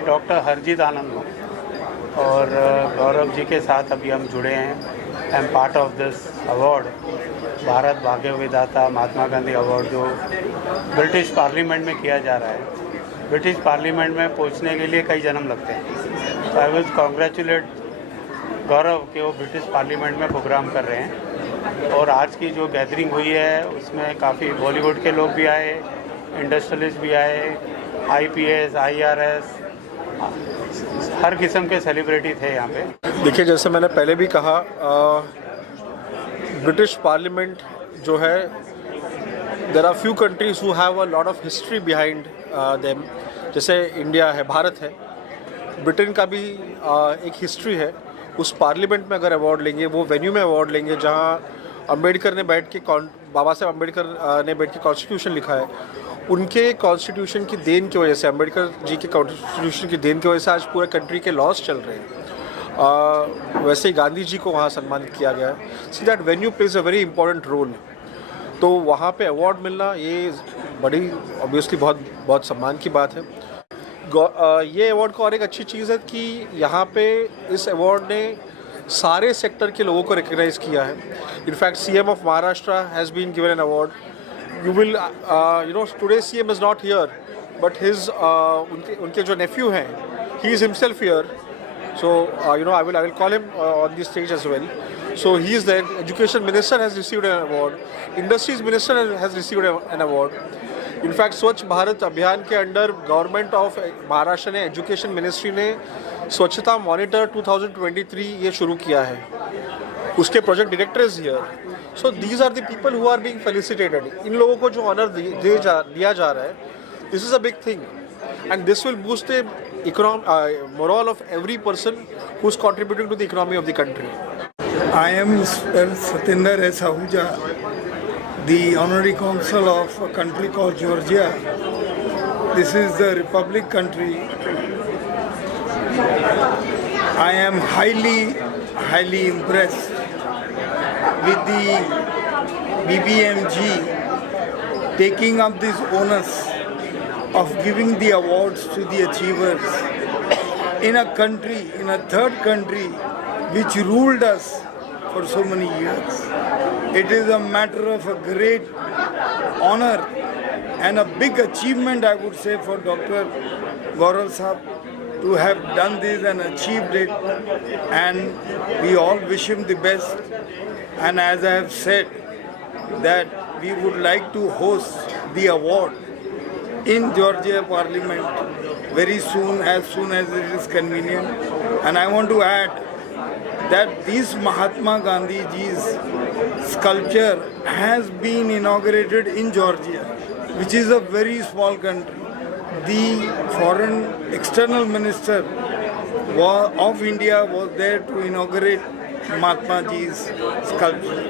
मैं डॉक्टर हरजीत आनंद हूँ और गौरव जी के साथ अभी हम जुड़े हैं। I am part of this award, Bharat भाग्य विधाता महात्मा गांधी अवार्ड, जो ब्रिटिश पार्लियामेंट में किया जा रहा है। ब्रिटिश पार्लियामेंट में पहुँचने के लिए कई जन्म लगते हैं, तो आई विल कॉन्ग्रेचुलेट गौरव कि वो ब्रिटिश पार्लियामेंट में प्रोग्राम कर रहे हैं। और आज की जो गैदरिंग हुई है उसमें काफ़ी बॉलीवुड के लोग भी आए, इंडस्ट्रियलिस्ट भी आए, IPS, IRS, हर किस्म के सेलिब्रिटी थे यहाँ पे। देखिए, जैसे मैंने पहले भी कहा, ब्रिटिश पार्लियामेंट जो है, there are few countries who have a lot of history behind them. जैसे इंडिया है, भारत है, ब्रिटेन का भी एक हिस्ट्री है। उस पार्लियामेंट में अगर अवार्ड लेंगे, वो वेन्यू में अवार्ड लेंगे जहाँ अम्बेडकर ने बैठ के बाबा साहब अम्बेडकर ने बैठ के कॉन्स्टिट्यूशन लिखा है, उनके कॉन्स्टिट्यूशन की देन की वजह से, अम्बेडकर जी के कॉन्स्टिट्यूशन की देन की वजह से आज पूरे कंट्री के लॉज चल रहे हैं। वैसे ही गांधी जी को वहाँ सम्मानित किया गया है। See that venue plays a very important role. तो वहाँ पे अवार्ड मिलना ये बड़ी ऑब्वियसली बहुत सम्मान की बात है। ये अवार्ड का और एक अच्छी चीज़ है कि यहाँ पे इस अवार्ड ने सारे सेक्टर के लोगों को रिकग्नाइज किया है। In fact CM of Maharashtra has been given an award. You will, today CM is not here, but his उनके जो nephew हैं, he is himself here. So, I will call him on the stage as well. So he is there. Education Minister has received an award. Industries Minister has received an award. In fact, स्वच्छ भारत अभियान के under government of Maharashtra ने, education ministry ने स्वच्छता मॉनिटर 2023 ये शुरू किया है। उसके project director is here. So these are the people who are being felicitated. इन लोगों को जो ऑनर दिया जा रहा है, this is a big thing, and this will boost the morale of every person who is contributing to the economy of the country. I am Satinder S. Ahuja, the honorary consul of a country called Georgia. This is the republic country. I am highly impressed with the BBMG taking up this onus of giving the awards to the achievers in a country, in a third country, which ruled us for so many years. It is a matter of a great honor and a big achievement, I would say, for Dr. Gaurav Sahab to have done this and achieved it, and we all wish him the best. And as I have said, that we would like to host the award in Georgia Parliament very soon as it is convenient. And I want to add that this Mahatma Gandhi ji's sculpture has been inaugurated in Georgia, which is a very small country. The foreign external minister of India was there to inaugurate Mahatma ji's sculpture.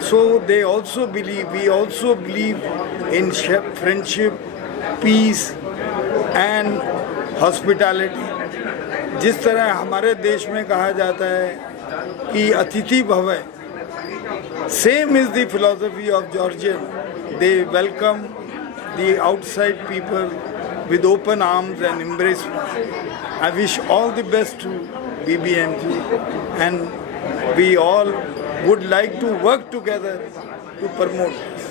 So we also believe in friendship, peace and hospitality. जिस तरह हमारे देश में कहा जाता है कि अतिथि भव, same is the philosophy of Georgian. They welcome the outside people with open arms and embrace. I wish all the best to BBMG, and we all would like to work together to promote this.